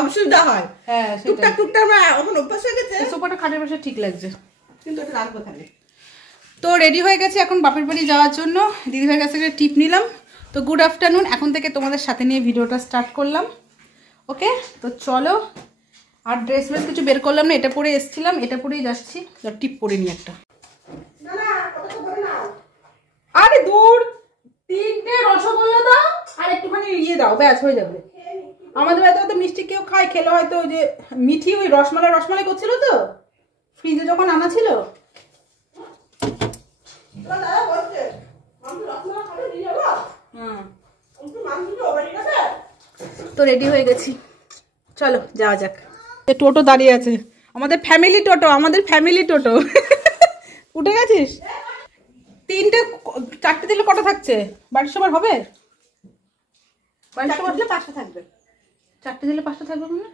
অসুবিধা হয়। হ্যাঁ টুকটাক টুকটাক আমরা এখন অভ্যাস হয়ে গেছে। সোফাটা খাটের পাশে ঠিক লাগছে, কিন্তু এটা রাখবো তাহলে। তো রেডি হয়ে গেছে এখন বাপের বাড়ি যাওয়ার জন্য। দিদিভাইয়ের কাছ থেকে টিপ নিলাম। তো গুড আফটারনুন, এখন থেকে তোমাদের সাথে নিয়ে ভিডিওটা স্টার্ট করলাম। ওকে, তো চলো। আর ড্রেস ফ্রেস কিছু বের করলাম না, এটা পরে এসেছিলাম, এটা পরেই যাচ্ছি। টিপ পরে নি একটা। আরে দূর, 3টে রসগোল্লা দাও আর একটুখানি ইয়ে দাও, ব্যাস হয়ে যাবে। আমাদের বাড়িতে তো মিষ্টি কেউ খায়, খেলে হয়তো ওই যে মিঠি ওই রসমালাই করছিল তো ফ্রিজে যখন আনা ছিল। তো রেডি হয়ে গেছি, চলো যাওয়া যাক। টোটো দাঁড়িয়ে আছে, আমাদের ফ্যামিলি টোটো। উঠে গেছিস? 4টে দিলে কটা থাকছে? বাড়ির সবার হবে? বাড়ির সবার দিলে 5টা থাকবে। 4টে দিলে 5টা থাকবে মানে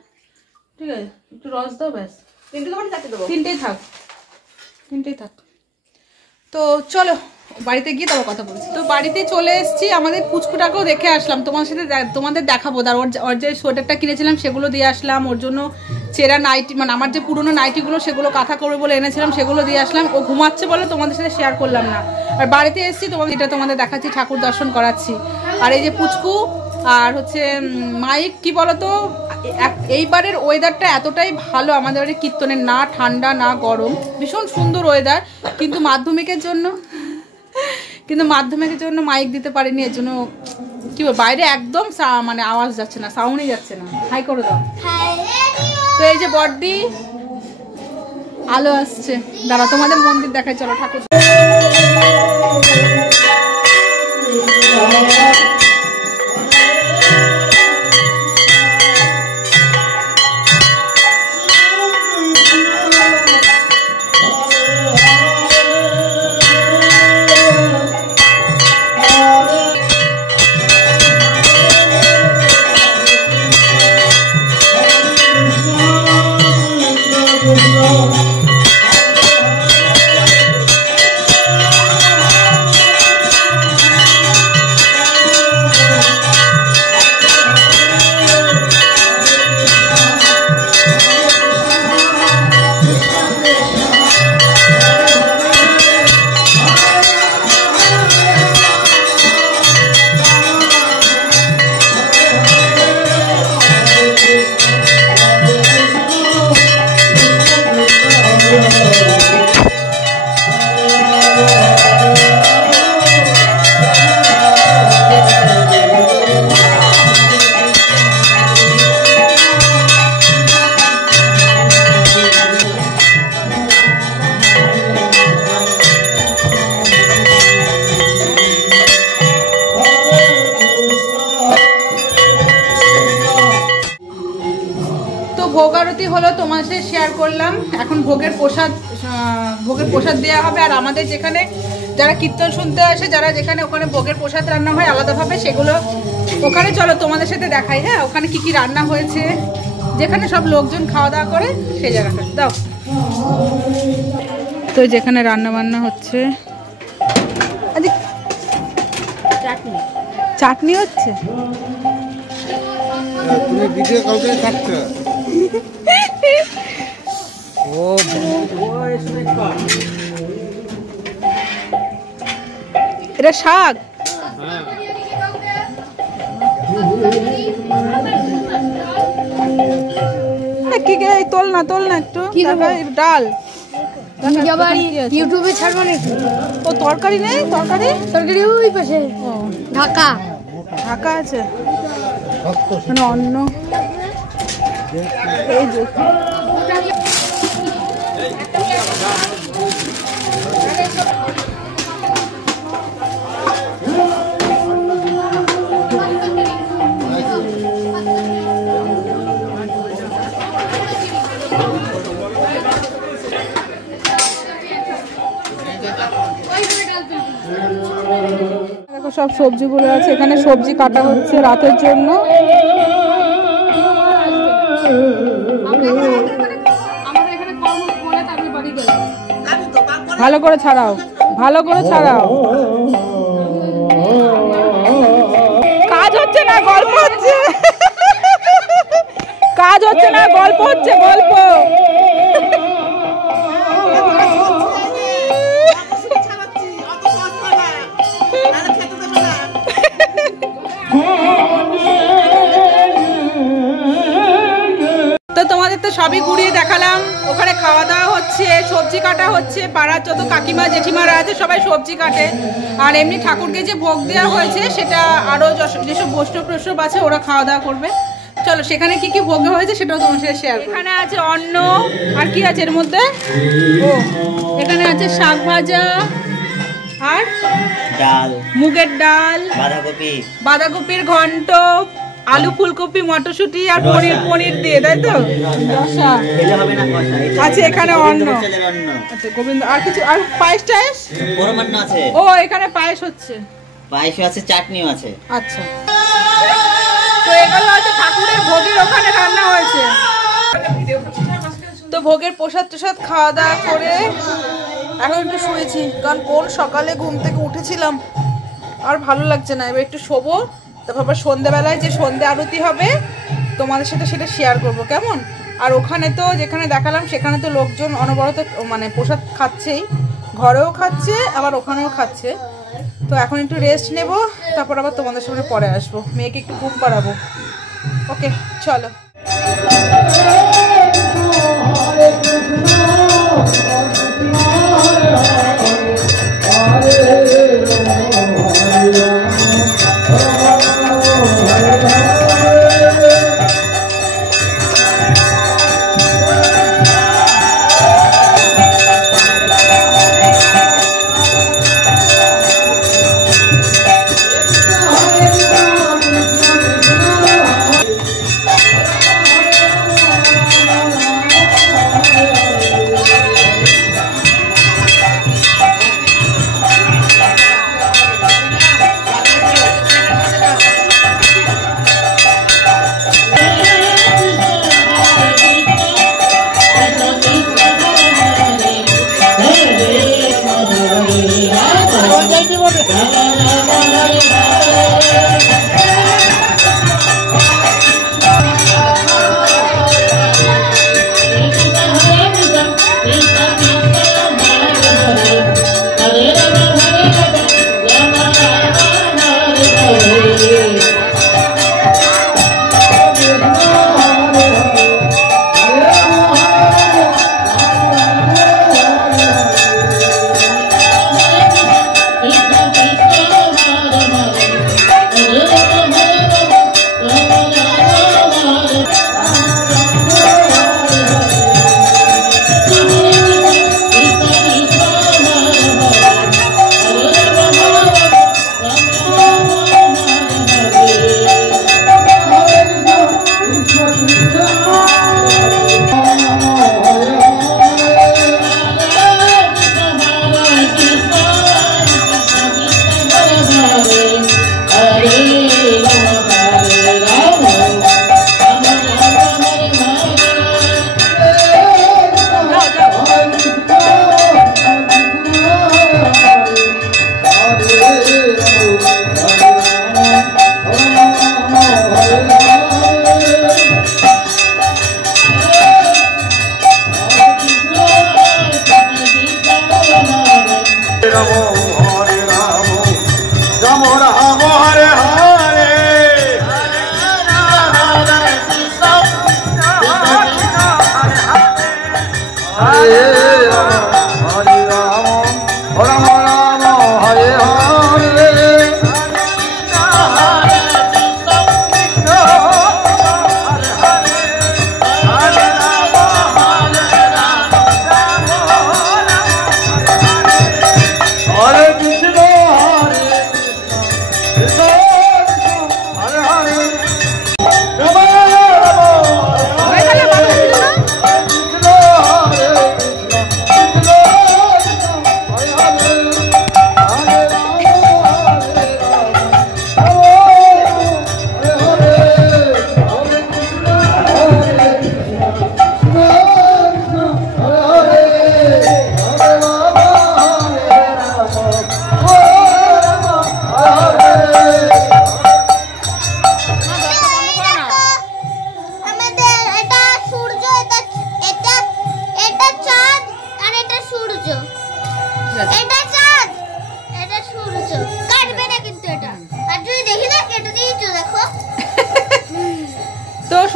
ঠিক আছে, একটু রস দাও, ব্যাস। 3টে দেবো, 4টে দেবো? 3টেই থাক। তো চলো বাড়িতে গিয়ে তারপর কথা বলছি। তো বাড়িতে চলে এসেছি, আমাদের পুচকুটাকেও দেখে আসলাম, তোমাদের দেখাবো। ওর যে সোয়েটারটা কিনেছিলাম সেগুলো দিয়ে আসলাম, ওর জন্য চেরা নাইটি, মানে আমার যে পুরোনো নাইটিগুলো সেগুলো কাঁথা করবে বলে এনেছিলাম, সেগুলো দিয়ে আসলাম। ও ঘুমাচ্ছে বলে তোমাদের সাথে শেয়ার করলাম না। আর বাড়িতে এসেছি, তোমাদের দেখাচ্ছি, ঠাকুর দর্শন করাচ্ছি। আর এই যে পুচকু আর হচ্ছে মাইক, কি বলতো, এইবারের ওয়েদারটা এতটাই ভালো আমাদের বাড়ির কীর্তনের, না ঠান্ডা না গরম, ভীষণ সুন্দর ওয়েদার। কিন্তু মাধ্যমিকের জন্য মাইক দিতে পারিনি, এর জন্য কি বল, বাইরে একদম মানে আওয়াজ যাচ্ছে না, সাউন্ডই যাচ্ছে না। হাই করে দাও। তো এই যে বড়দি, আলো আসছে, দাঁড়া তোমাদের মন্দির দেখায়, চলো ঠাকুর। ভোগ আরতি হলো, তোমার সাথে শেয়ার করলাম। এখন ভোগের প্রসাদ দেওয়া হবে। আর আমাদের যেখানে যারা কীর্তন শুনতে আসে, যারা যেখানে ওখানে ভোগের প্রসাদ রান্না হয় আলাদাভাবে, সেগুলো ওখানে চলো তোমাদের সাথে দেখাই। হ্যাঁ, ওখানে কি কি রান্না হয়েছে, যেখানে সব লোকজন খাওয়া দাওয়া করে সেই জায়গাটা দাও। তো যেখানে রান্না বান্না হচ্ছে, চাটনি হচ্ছে। তুমি ভিডিও কল করে থাকছো। এটা শাক। তোল না একটু ডাল। ইউটিউবে ছাড়বো নাকি? ও তরকারি নেই? তরকারি ওই পাশে ঢাকা আছে, মানে অন্য। এই যে সব সবজিগুলো আছে, এখানে সবজি কাটা হচ্ছে রাতের জন্য। ভালো করে ছাড়াও, কাজ হচ্ছে না, গল্প হচ্ছে। কাজ গল্প হচ্ছে, গল্প। তো তোমাদের তো সবই ঘুরিয়ে দেখালাম। ওখানে খাওয়া দাওয়া হচ্ছে, সবজি কাটা হচ্ছে, পাড়ার যত কাকিমা জেঠিমারা আছে সবাই সবজি কাটে। আর এমনি ঠাকুরকে যে ভোগ দেওয়া হয়েছে সেটা আরও যেসব বৈষ্ণব প্রৈষ্ণব আছে ওরা খাওয়া দাওয়া করবে। চলো সেখানে কি কি ভোগ হয়েছে সেটাও তোমার সাথে শেয়ার। এখানে আছে অন্ন, আর কি আছে এর মধ্যে? ও এখানে আছে শাক ভাজা আর ডাল, মুগের ডাল, বাঁধাকপির ঘন্ট, আলু ফুলকপি মটরশুঁটি আর পনির দিয়ে, তাই তো? রসা আছে এখানে, অন্ন আচ্ছা, গোবিন্দ আর কিছু, আর পায়েস টায়েস আছে। ও এখানে পায়েস হচ্ছে, পায়েস আছে, চাটনিও আছে। আচ্ছা, তো এগুলো হচ্ছে ঠাকুরের ভোগের ওখানে রান্না হয়েছে। তো ভোগের প্রসাদ টসাদ খাওয়া দাওয়া করে এখন একটু শুয়েছি, কারণ কোন সকালে ঘুম থেকে উঠেছিলাম, আর ভালো লাগছে না। এবার একটু শোবো, তারপর সন্ধ্যেবেলায় যে সন্ধ্যে আরতি হবে তোমাদের সাথে সেটা শেয়ার করব, কেমন? আর ওখানে তো যেখানে দেখালাম সেখানে তো লোকজন অনবরত মানে প্রসাদ খাচ্ছেই, ঘরেও খাচ্ছে আবার ওখানেও খাচ্ছে। তো এখন একটু রেস্ট নেব, তারপর আবার তোমাদের সামনে পরে আসবো, মেয়েকে একটু ঘুম পাড়াবো। ওকে চলো।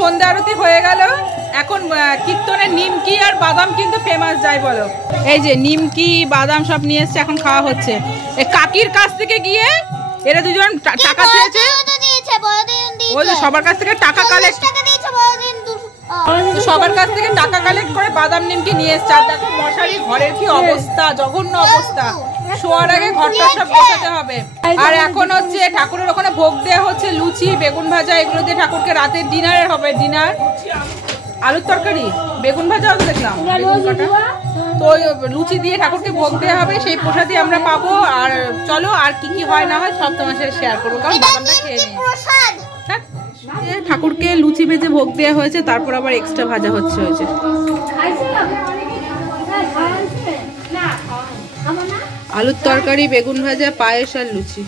সন্ধ্যা আরতি হয়ে গেল। এখন কীর্তনের নিমকি আর বাদাম কিন্তু ফেমাস, যাই বলো। এই যে নিমকি বাদাম সব নিয়ে এসছে, এখন খাওয়া হচ্ছে। এই কাকির কাছ থেকে গিয়ে এরা দুজন টাকা চেয়েছে, ওই যে সবার কাছ থেকে টাকা কালেক্ট, সবার কাছ থেকে টাকা কালেক্ট করে বাদাম নিমকি নিয়ে এসছে। আর দেখো মশারি ঘরের কি অবস্থা, জঘন্য অবস্থা। শোয়ার আগে ঘরটা সব গোছাতে হবে। আর এখন হচ্ছে ঠাকুরের ওখানে ভোগ দেওয়া হচ্ছে, লুচি বেগুন ভাজা, এগুলো দিয়ে ঠাকুরকে রাতের ডিনারে হবে। ডিনার আলুর তরকারি বেগুন ভাজাও তো দেখলাম, তো ওই লুচি দিয়ে ঠাকুরকে ভোগ দেওয়া হবে, সেই প্রসাদই আমরা পাবো। আর চলো আর কি কি হয় না হয় সব তোমার সাথে শেয়ার করবো, কারণ বাদামটা খেয়ে নিই। ঠাকুরকে লুচি ভেজে ভোগ দেওয়া হয়েছে, তারপর আবার এক্সট্রা ভাজা হচ্ছে। হয়েছে আলুর তরকারি, বেগুন ভাজা, পায়েস আর লুচি,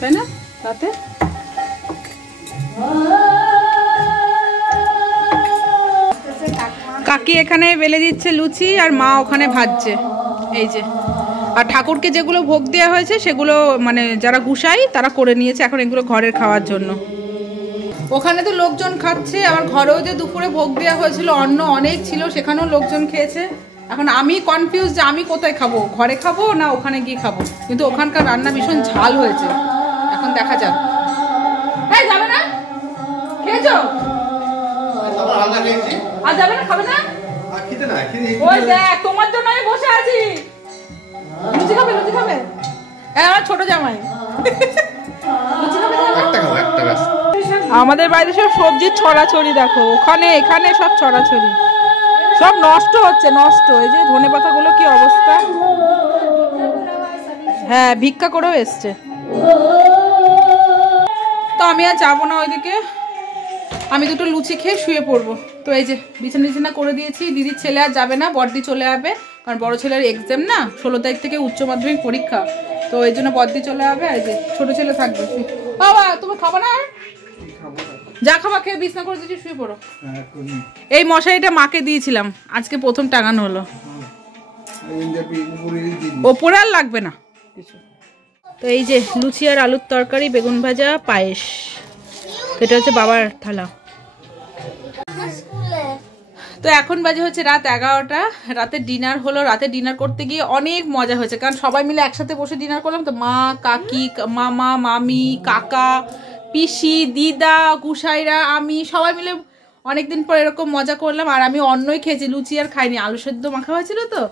তাই না? তাতে কাকি এখানে বেলে দিচ্ছে লুচি, আর মা ওখানে ভাজছে। এই যে, আর ঠাকুরকে যেগুলো ভোগ দেওয়া হয়েছে সেগুলো মানে যারা গুসাই তারা করে নিয়েছে, এখন এগুলো ঘরের খাওয়ার জন্য। ওখানে তো লোকজন খাচ্ছে, আবার ঘরেও যে দুপুরে ভোগ দেওয়া হয়েছিল অন্ন অনেক ছিল, সেখানেও লোকজন খেয়েছে। এখন আমি কনফিউজ যে আমি কোথায় খাবো, ঘরে খাবো না ওখানে গিয়ে খাবো। কিন্তু ওখানকার রান্না ভীষণ ঝাল হয়েছে, এখন দেখা যাক। এই যাবে না, খেয়েছো? আর যাবে না, খাবে না? ওই দেখ তোমার জন্য আমি বসে আছি। লুচি খাবে, লুচি খাবে? আমার ছোট জামাই লুচি খাবে। আমাদের বাড়িতে সব সবজির ছড়াছড়ি দেখো, ওখানে এখানে সব ছড়াছড়ি, সব নষ্ট হচ্ছে, নষ্ট। এই যে ধনে পাতাগুলো কি অবস্থা। হ্যাঁ, ভিক্ষা করেও এসছে। তো আমি আর যাবো না ওইদিকে, আমি দুটো লুচি খেয়ে শুয়ে পড়বো। তো এই যে বিছানা টিছানা করে দিয়েছি। দিদির ছেলে আর যাবে না, বড়দি চলে যাবে, কারণ বড় ছেলের এক্সাম না, 16 তারিখ থেকে উচ্চ মাধ্যমিক পরীক্ষা, তো এই জন্য বড়দি চলে যাবে। আর যে ছোট ছেলে থাকবে। বাবা তুমি খাবো না? যা খাবা খেয়ে বিছনা করে দিয়েছি, শুয়ে পড়ো। এই মশারিটা মাকে দিয়েছিলাম, আজকে প্রথম টাঙানো হলো। ওপরে আর লাগবে না কিছু। তো এই যে লুচি আর আলুর তরকারি, বেগুন ভাজা, পায়েস, এটা হচ্ছে বাবার থালা। তো এখন বাজে হচ্ছে রাত 11টা, রাতে ডিনার হলো। রাতে ডিনার করতে গিয়ে অনেক মজা হয়েছে, কারণ সবাই মিলে একসাথে বসে ডিনার করলাম। তো মা, কাকি, মামা, মামি, কাকা, পিসি, দিদা, গুসাইরা, আমি সবাই মিলে অনেকদিন পর এরকম মজা করলাম। আর আমি অন্যই খেয়েছি, লুচি আর খাইনি, আলু সেদ্ধ মাখা হয়েছিল তো,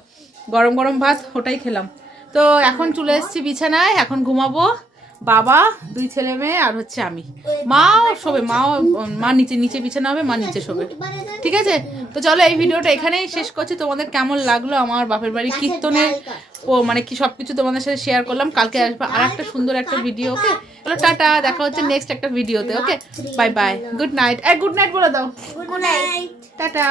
গরম গরম ভাত, ওটাই খেলাম। তো এখন চলে এসেছি বিছানায়, এখন ঘুমাবো। বাবা, 2 ছেলে মেয়ে আর হচ্ছে আমি। মাও শোবে, মা নিচে বিছানা হবে, মা নিচে শোবে। ঠিক আছে, তো চলো এই ভিডিওটা এখানেই শেষ করছি। তোমাদের কেমন লাগলো আমার বাপের বাড়ি কীর্তনের মানে কি সবকিছু তোমাদের সাথে শেয়ার করলাম। কালকে আসবে আর একটা সুন্দর একটা ভিডিও। ওকে, চলো টাটা, দেখা হচ্ছে নেক্সট একটা ভিডিওতে। Okay, bye bye, good night. Good night বলে দাও। Good night, tata.